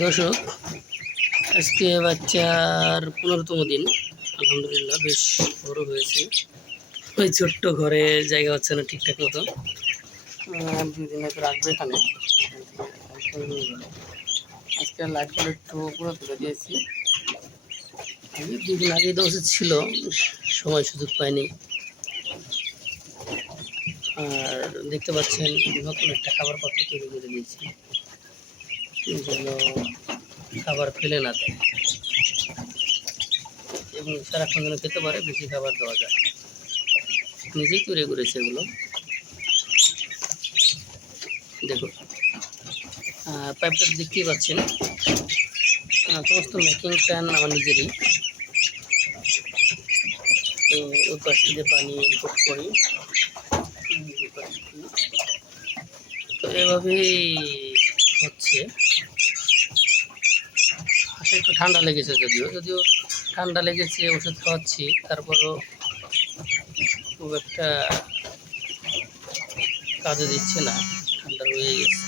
দর্শক, আজকে বাচ্চার 15তম দিন। আলহামদুলিল্লাহ বেশ বড় হয়েছে। ওই ছোট্ট ঘরে জায়গা হচ্ছে না ঠিকঠাক মতো। 2 দিন হয়তো রাখবে এখানে। আজকে লাইটগুলো একটু পুরো তুলে দিয়েছি। আমি 2 দিন আগে দেওয়া উচিত ছিল, সময় সুযোগ পাইনি। আর দেখতে পাচ্ছেন নতুন একটা খাবার পাত্র তৈরি করে দিয়েছি, যেন খাবার ফেলে না দেয় এবং সারাক্ষণ যেন খেতে পারে, বেশি খাবার দেওয়া যায়। নিজেই তৈরি করেছে এগুলো। দেখুন, পাইপটা দেখতেই পাচ্ছেন। সমস্ত মেকিং প্ল্যান আমার নিজেরই। তো ওই পাশ থেকে পানি ইনপুট করি। তো এভাবেই হচ্ছে। হাতে একটু ঠান্ডা লেগেছে, যদিও ঠান্ডা লেগেছে, ওষুধ খাওয়াচ্ছি, তারপরও খুব একটা কাজে দিচ্ছে না, ঠান্ডা হয়ে গেছে।